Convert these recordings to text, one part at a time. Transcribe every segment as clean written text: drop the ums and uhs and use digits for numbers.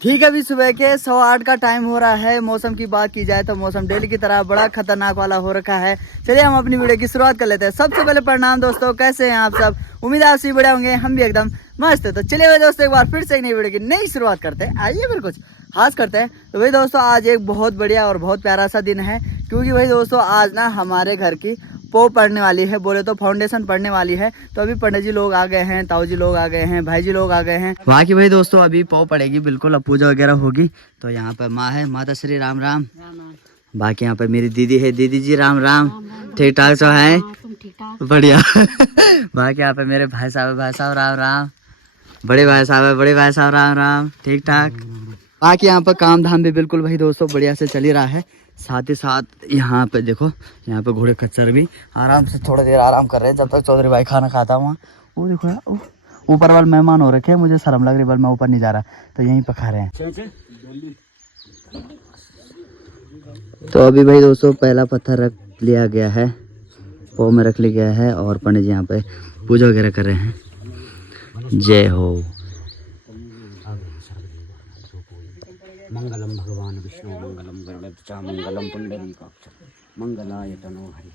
ठीक है, अभी सुबह के 8:15 का टाइम हो रहा है। मौसम की बात की जाए तो मौसम डेली की तरह बड़ा खतरनाक वाला हो रखा है। चलिए हम अपनी वीडियो की शुरुआत कर लेते हैं। सबसे पहले प्रणाम दोस्तों, कैसे हैं आप सब? उम्मीद है आप सभी बढ़िया होंगे, हम भी एकदम मस्त है। तो चलिए भाई दोस्तों, एक बार फिर से एक नई वीडियो की नई शुरुआत करते हैं। आइए फिर कुछ खास करते हैं। तो भाई दोस्तों, आज एक बहुत बढ़िया और बहुत प्यारा सा दिन है, क्योंकि भाई दोस्तों आज ना हमारे घर की पो पड़ने वाली है, बोले तो फाउंडेशन पड़ने वाली है। तो अभी पंडित जी लोग आ गए हैं, ताऊ जी लोग आ गए हैं, भाई जी लोग आ गए हैं। वहाँ की भाई दोस्तों अभी पो पड़ेगी बिल्कुल, अब पूजा वगैरह होगी। तो यहाँ पे माँ है, माता श्री राम राम। बाकी यहाँ पे मेरी दीदी है, दीदी जी राम राम। ठीक ठाक सब है, बढ़िया। बाकी यहाँ पे मेरे भाई साहब राम राम। बड़े भाई साहब है, बड़े भाई साहब राम राम। ठीक ठाक। बाकी यहाँ पर काम धाम भी बिल्कुल भाई दोस्तों बढ़िया से चल ही रहा है। साथ ही साथ यहाँ पे देखो, यहाँ पे घोड़े खच्चर भी आराम से थोड़ी देर आराम कर रहे हैं, जब तक चौधरी भाई खाना खाता हुआ। वो देखो यार, ऊपर वाले मेहमान हो रखे हैं, मुझे शर्म लग रही है, मैं ऊपर नहीं जा रहा, तो यहीं पर खा रहे हैं। तो अभी भाई दोस्तों पहला पत्थर रख लिया गया है, पो में रख लिया गया है, और पंडित जी यहाँ पे पूजा वगैरह कर रहे हैं। जय हो। मंगलम भगवान विष्णु मंगलम गरुड़ध्वज मंगलम पुंडरीकाक्ष मंगलाय तनो हरि।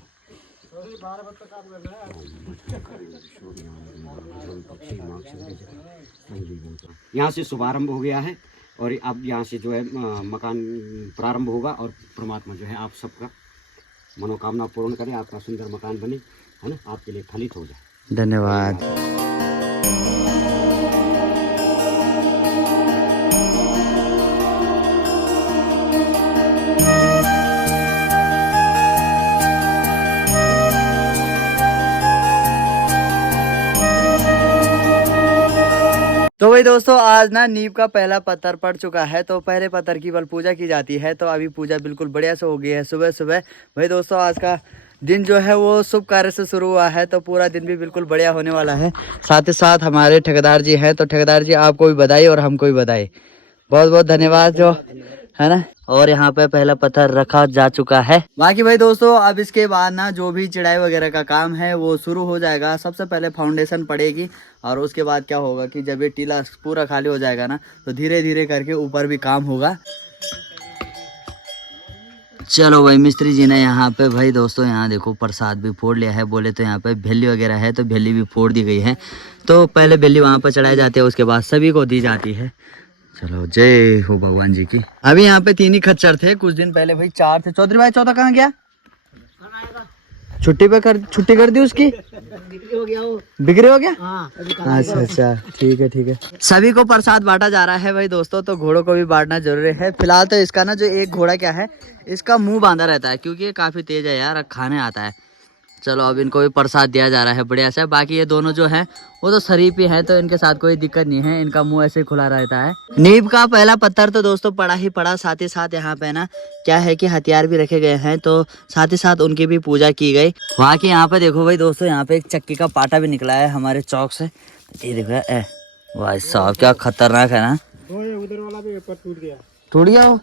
यहाँ से शुभारंभ हो गया है और अब यहाँ से जो है मकान प्रारंभ होगा, और परमात्मा जो है आप सबका मनोकामना पूर्ण करे, आपका सुंदर मकान बने, है ना, आपके लिए फलित हो जाए। धन्यवाद। तो भाई दोस्तों आज ना नींव का पहला पत्थर पड़ चुका है। तो पहले पत्थर की बल पूजा की जाती है। तो अभी पूजा बिल्कुल बढ़िया से हो गई है सुबह सुबह। भाई दोस्तों आज का दिन जो है वो शुभ कार्य से शुरू हुआ है, तो पूरा दिन भी बिल्कुल बढ़िया होने वाला है। साथ ही साथ हमारे ठेकेदार जी हैं, तो ठेकेदार जी आपको भी बधाई और हमको भी बधाई, बहुत बहुत धन्यवाद जो है ना। और यहाँ पे पहला पत्थर रखा जा चुका है। बाकी भाई दोस्तों अब इसके बाद ना जो भी चढ़ाई वगैरह का काम है वो शुरू हो जाएगा। सबसे पहले फाउंडेशन पड़ेगी, और उसके बाद क्या होगा कि जब ये टीला पूरा खाली हो जाएगा ना, तो धीरे धीरे करके ऊपर भी काम होगा। चलो भाई, मिस्त्री जी ने यहाँ पे भाई दोस्तों यहाँ देखो प्रसाद भी फोड़ लिया है। बोले तो यहाँ पे भेली वगैरह है, तो भेली भी फोड़ दी गई है। तो पहले भेली वहाँ पर चढ़ाई जाती है, उसके बाद सभी को दी जाती है। चलो जय हो भगवान जी की। अभी यहाँ पे 3 ही खच्चर थे, कुछ दिन पहले भाई 4 थे। चौधरी भाई चौथा कहाँ गया? छुट्टी कर दी उसकी, बिक्री हो गया। अच्छा अच्छा, ठीक है ठीक है। सभी को प्रसाद बांटा जा रहा है भाई दोस्तों, तो घोड़ों को भी बांटना जरूरी है। फिलहाल तो इसका ना जो एक घोड़ा क्या है, इसका मुंह बांधा रहता है, क्योंकि ये काफी तेज है यार, खाने आता है। चलो अब इनको भी प्रसाद दिया जा रहा है बढ़िया से। बाकी ये दोनों जो हैं वो तो शरीफ ही है, तो इनके साथ कोई दिक्कत नहीं है, इनका मुंह ऐसे खुला रहता है। नींव का पहला पत्थर तो दोस्तों पड़ा ही पड़ा। साथ ही साथ यहाँ पे ना क्या है कि हथियार भी रखे गए हैं, तो साथ ही साथ उनकी भी पूजा की गई। वहाँ की यहाँ पे देखो भाई दोस्तों, यहाँ पे एक चक्की का पाटा भी निकला है हमारे चौक से। ये देखो भाई साहब, क्या खतरनाक है ना। उधर वाला भी टूट गया वो,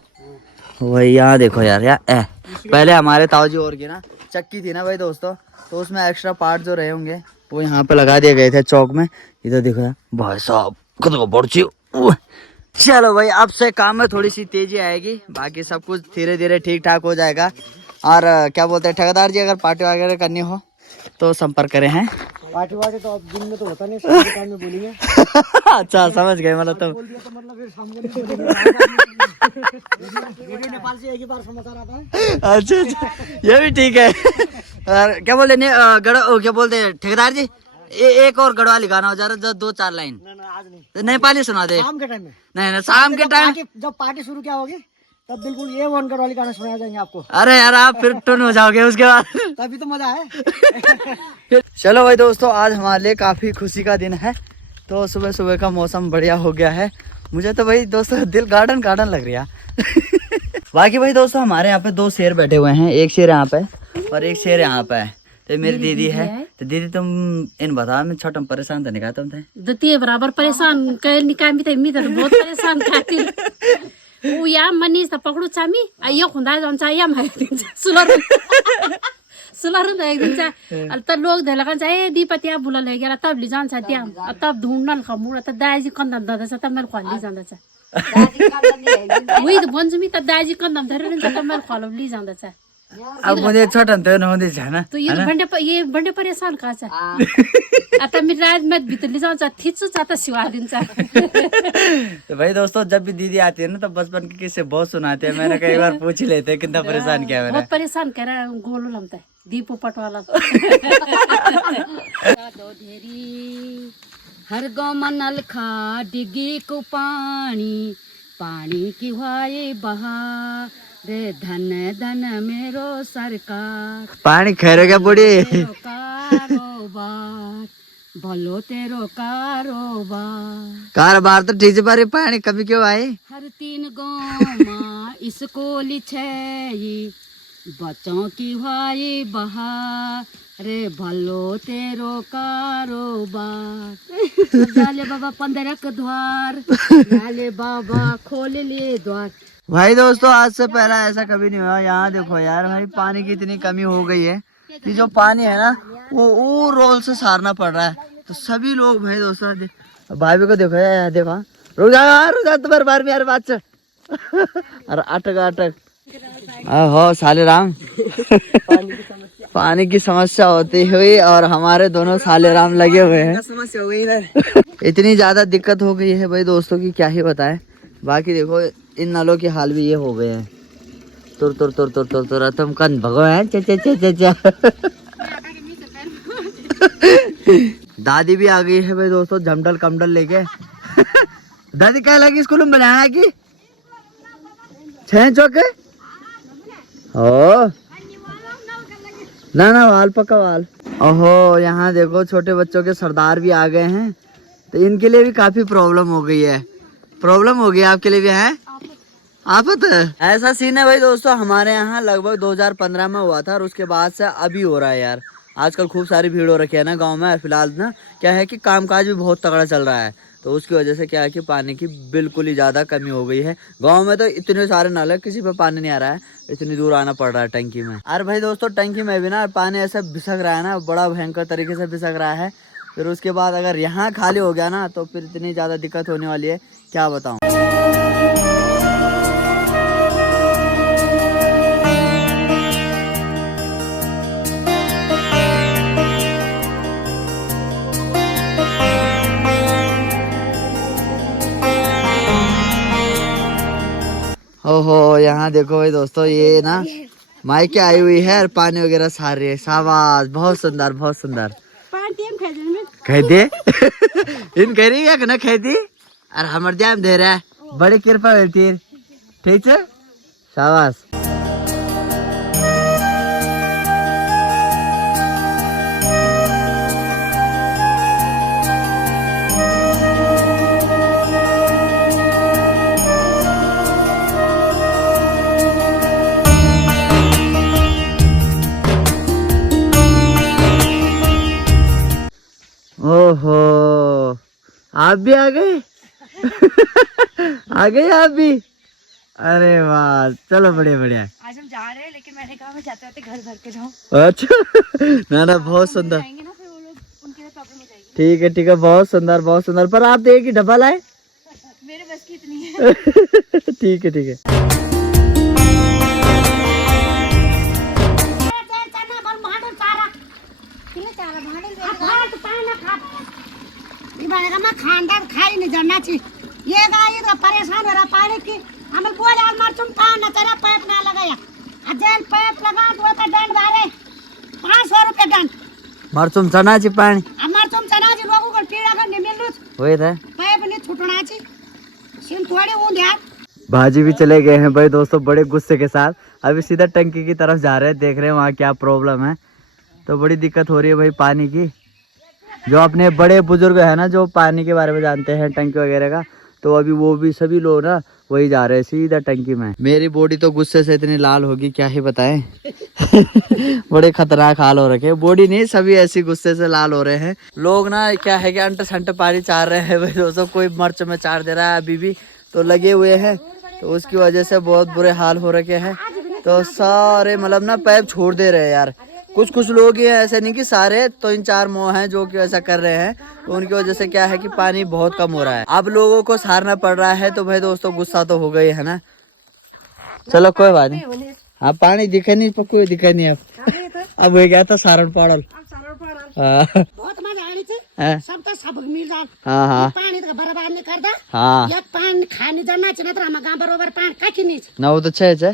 वही यहाँ देखो यार पहले हमारे ताऊ जी और की ना चक्की थी ना भाई दोस्तों, तो उसमें एक्स्ट्रा पार्ट जो रहे होंगे वो यहाँ पे लगा दिए गए थे चौक में। इधर देखो यार भाई साहब, कदों बढ़ चलो भाई, अब से काम में थोड़ी सी तेजी आएगी, बाकी सब कुछ धीरे धीरे ठीक ठाक हो जाएगा। और क्या बोलते हैं ठेकेदार जी, अगर पार्टी वगैरह करनी हो तो संपर्क करें हैं। पार्टी वार्टी तो अब दिन में तो होता नहीं, शाम के टाइम में बोलेंगे। अच्छा समझ गए, मतलब तो बोल दिया तो मतलब फिर शाम को नेपाल से एक ही बार समाचार आता है। अच्छा अच्छा, ये भी ठीक है। और क्या बोलते क्या बोलते हैं ठेकेदार जी, एक और गढ़वाली गाना हो जा रहा है, 2-4 लाइन। आज नहीं, तो नेपाली सुना दे। शाम के टाइम में। नहीं शाम के टाइम जब पार्टी शुरू क्या होगी तब बिल्कुल ये 1 गढ़वाली गाना सुनाया जाएंगे आपको। अरे यार आप फिर टून हो जाओगे उसके बाद। तभी तो मजा है। चलो भाई दोस्तों, आज हमारे लिए काफी खुशी का दिन है। तो सुबह सुबह का मौसम बढ़िया हो गया है। मुझे तो भाई दोस्तों दिल गार्डन गार्डन लग रहा है। बाकी भाई दोस्तों हमारे यहाँ पे 2 शेर बैठे हुए हैं, एक शेर यहाँ पे और एक शेर यहाँ पे। तो मेरी दीदी है। तो दीदी तुम इन बता, मैं छोटा परेशान तो नहीं तुम थे दती बराबर परेशान कर निकामी त मी त बहुत परेशान खातिर उ या मनी त पकड़ू चामी आयो खुंदा जान्छ या मारि सुलर सुलर एक दिन चाहिँ त लोग धेला कान्छ ए दिपतिया बुला ले गेला तब लि जान्छ त्यहाँ तब ढुंढन खमुर त दाइजी कन्द ददछ त मेरो खल्ली जान्दछ। उही त भन्छु नि त दाजी कन्दम धरेर नि त मैले खलो लिजाउँदा छ अब मुझे छोटा तो नहुँदैछ हैन तो ये बंडे परेशान कहाँ छ आता मेरी रात में भीतर ले जाऊँ थिच्छु चाहता सिवा दिन तो भाई दोस्तों जब भी दीदी आती है ना तो बचपन के किस्से बहुत सुनाते हैं। मैंने कई बार पूछ ही लेते हैं कितना परेशान किया मैंने। बहुत परेशान कह रहा गोलू लमता दीपू पटवाला हर गाँव में नल खा डिगी को पानी की हुआए बहा रे धन धन मेरो सरकार पानी खैरो क्या बुढ़ी कारोबार भलो तेरो कारोबार तो ठीक है पर पानी कभी क्यों आए हर 3 गाँव में स्कूल छे बच्चों की हुआई बहा रे भलो तेरो कारोबार जाले बाबा 15 के द्वार जाले बाबा खोल लिए द्वार। भाई दोस्तों आज से पहला ऐसा कभी नहीं हुआ। यहाँ देखो यार भाई पानी की इतनी कमी हो गई है कि जो पानी है ना वो रोल से सारना पड़ रहा है। तो सभी लोग भाई दोस्तों भाभी को देखो यार देखो रुक जा तुम्हारे बार में यार बात से अरे अटक हो साले राम पानी की समस्या होती हुई और हमारे दोनों साले राम लगे हुए हैं। समस्या हो गई इतनी ज्यादा दिक्कत हो गई है भाई दोस्तों की क्या ही बताएं। बाकी देखो इन नलों के हाल भी ये हो गए हैं। तुर तुम कन भगवान दादी भी आ गई है भाई दोस्तों झमडल कमडल लेके दादी क्या लगी स्कूल में बनाना की 6 चौके ओ ना वाल पक्का वाल। ओहो यहाँ देखो छोटे बच्चों के सरदार भी आ गए हैं तो इनके लिए भी काफी प्रॉब्लम हो गई है। प्रॉब्लम हो गई आपके लिए भी है आफत ऐसा सीन है भाई दोस्तों। हमारे यहाँ लगभग 2015 में हुआ था और उसके बाद से अभी हो रहा है यार। आजकल खूब सारी भीड़ हो रखी है ना गांव में। फिलहाल ना क्या है कि कामकाज भी बहुत तगड़ा चल रहा है तो उसकी वजह से क्या है कि पानी की बिल्कुल ही ज़्यादा कमी हो गई है। गांव में तो इतने सारे नल है किसी पे पानी नहीं आ रहा है। इतनी दूर आना पड़ रहा है टंकी में। अरे भाई दोस्तों टंकी में भी ना पानी ऐसे भिसक रहा है ना बड़ा भयंकर तरीके से भिसक रहा है। फिर उसके बाद अगर यहाँ खाली हो गया ना तो फिर इतनी ज़्यादा दिक्कत होने वाली है क्या बताऊँ। ओहो यहाँ देखो भाई दोस्तों ये ना मायके आई हुई है और पानी वगैरह सार रही है। शाबाश बहुत सुंदर बहुत सुंदर कह दे इन कह रही है ना कह दी और हमारे जाम दे रहा है बड़ी कृपा होती है ठीक है शाबाश। ओहो आप भी आ गए आ गए आप भी। अरे वाह चलो बढ़िया बढ़िया। आज हम जा रहे हैं लेकिन मैंने कहा मैं जाते जाते घर भर के जाऊँ। अच्छा ना बहुत सुंदर ठीक है बहुत सुंदर पर आप एक ही डब्बा लाए मेरे बस की इतनी है। ठीक है खानदान खाई नहीं जाना चाहिए ये गाय तो परेशान हो रहा पानी की हमें बोले यार मरचुम पान न तेरा पाइप ना लगाया अजल पाइप लगा तो दंड मारे 500 रुपए दंड मरचुम चना ची पानी मरचुम चना जी लोगों को पीड़ा कर नहीं मिल वही था पाइप नहीं छूटना ची सिम थोड़ी ऊंध यार। भाजी भी चले गए हैं भाई दोस्तों बड़े गुस्से के साथ। अभी सीधा टंकी की तरफ जा रहे हैं देख रहे हैं वहाँ क्या प्रॉब्लम है। तो बड़ी दिक्कत हो रही है भाई पानी की। जो अपने बड़े बुजुर्ग है ना जो पानी के बारे में जानते हैं टंकी वगैरह का तो अभी वो भी सभी लोग ना वही जा रहे हैं सीधा टंकी में। मेरी बॉडी तो गुस्से से इतनी लाल होगी क्या ही बताएं। बड़े खतरनाक हाल हो रखे बॉडी नहीं सभी ऐसी गुस्से से लाल हो रहे हैं। लोग ना क्या है कि अंटे संटे पानी चार रहे हैं भाई दोस्तों। कोई मिर्च में चार दे रहा है अभी भी तो लगे हुए हैं तो उसकी वजह से बहुत बुरे हाल हो रखे हैं। तो सारे मतलब ना पैप छोड़ दे रहे हैं यार। कुछ कुछ लोग ये ऐसे नहीं कि सारे, तो 3-4 मोह हैं जो कि ऐसा कर रहे हैं। तो उनकी वजह से क्या है कि पानी बहुत कम हो रहा है। अब लोगों को सहारना पड़ रहा है, तो भाई दोस्तों गुस्सा तो हो गई है ना। चलो कोई बात नहीं। हाँ पानी दिखे नहीं, कोई दिखे नहीं। अब हो गया था सारण पड़ल। बहुत मजा आनी थी। सब तो सब मिल जाए। हाँ पानी तो बर्बाद नहीं करता। हाँ एक पानी खाने जाना चाहिए तो हम गांव बरोबर पानी काकी नहीं। ना वो तो छे हाँ ना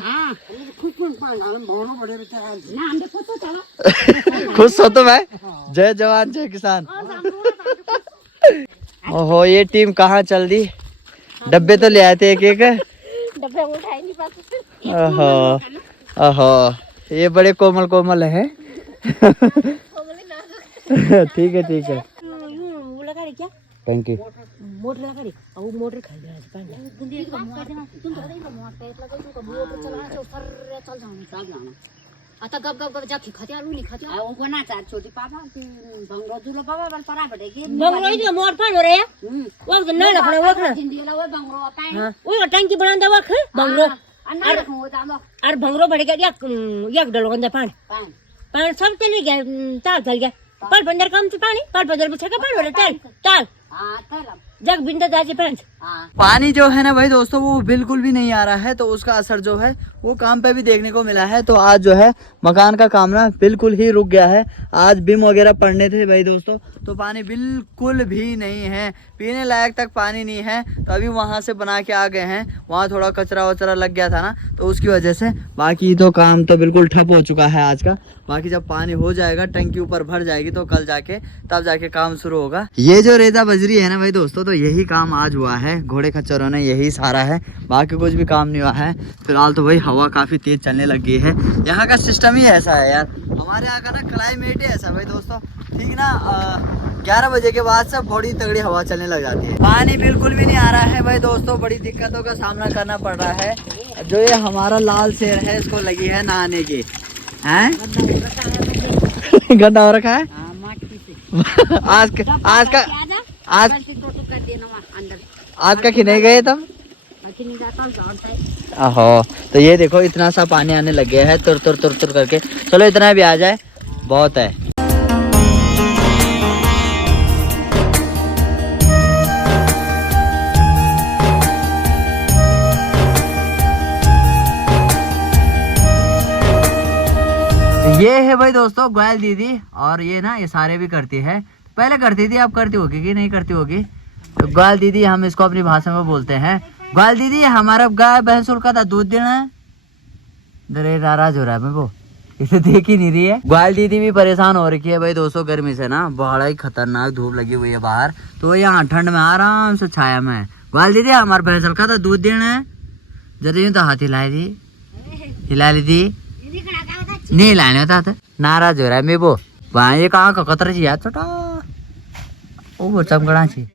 हमने खुद तो चला। खुश हो तो मैं। जय जवान जय किसान। ओहो ये टीम कहाँ चल दी। डब्बे तो ले आए थे एक एक। डब्बे उठाए नहीं पाते। ओहो ओहो ये बड़े कोमल कोमल है। ठीक है ठीक है। वो लगा रही क्या? Thank you. मोटर लगा रही। अब मोटर खरीद रहा है पानी। आता गप गप गप जाके खाते आलू नहीं खाते। वो बना चार छोटी पापा की बंगलो दूल्हा पापा बन परा पड़ेगी। बंगलो ही मोर पान हो रहे हैं। वो तो नहीं रखना वो रखना। जिंदगी ला वो बंगलो पानी। हां वो टंकी बना दे वो बंगलो। और बंगलो बढ़ेगा एक डलो गंदा पानी। पानी सब चले गया ताल चल गया। पर बंदर कम से पानी पर बंदर बचा का पानी वाला ताल ताल। हां ताल जग बिंदा दाजी पांच। पानी जो है ना भाई दोस्तों वो बिल्कुल भी नहीं आ रहा है, तो उसका असर जो है वो काम पे भी देखने को मिला है। तो आज जो है मकान का काम ना बिल्कुल ही रुक गया है। आज बिम वगैरह पड़ने थे भाई दोस्तों, तो पानी बिल्कुल भी नहीं है, पीने लायक तक पानी नहीं है। तो अभी वहाँ से बना के आ गए हैं, वहाँ थोड़ा कचरा वचरा लग गया था ना, तो उसकी वजह से बाकी तो काम तो बिल्कुल ठप हो चुका है आज का। बाकी जब पानी हो जाएगा, टंकी ऊपर भर जाएगी, तो कल जाके तब जाके काम शुरू होगा। ये जो रेता बजरी है ना भाई दोस्तों, तो यही काम आज हुआ है। घोड़े खच्चरों ने यही सारा है, बाकी कुछ भी काम नहीं हुआ है फिलहाल। तो भाई हवा काफी तेज चलने लग गई है। यहाँ का सिस्टम ही ऐसा है यार, हमारे यहाँ का ना क्लाइमेट ही ऐसा भाई दोस्तों, ठीक ना। 11 बजे के बाद से बड़ी तगड़ी हवा चलने लग जाती है। पानी बिल्कुल भी नहीं आ रहा है भाई दोस्तों, बड़ी दिक्कतों का सामना करना पड़ रहा है। जो ये हमारा लाल शेर है, इसको लगी है नहाने की हैं। गंदा हो रखा है। आज का खिने गए तुम। ओहो तो ये देखो इतना सा पानी आने लग गया है, तुर तुर तुर तुर करके। चलो इतना भी आ जाए बहुत है। ये है भाई दोस्तों ग्वाल दीदी, और ये ना ये सारे भी करती है। पहले करती थी, अब करती होगी कि नहीं करती होगी। तो ग्वाल दीदी हम इसको अपनी भाषा में बोलते हैं। ग्वाल दीदी हमारा गाय भैंस का था दूध देना है। अरे नाराज हो रहा है मैं, वो इसे देख ही नहीं रही है। ग्वाल दीदी भी परेशान हो रखी है भाई दोस्तों गर्मी से ना, बड़ा ही खतरनाक धूप लगी हुई है बाहर। तो यहाँ ठंड में आराम से छाया में है। ग्वाल दीदी हमारा भैंस का था दूध देना है, जरा यूं तो हाथ हिला ली थी नहीं लाने होता था। नाराज हो रहा है मैं वो। वहाँ ये कहाँ का कतरा जी यार छोटा वो चमकड़ा छी।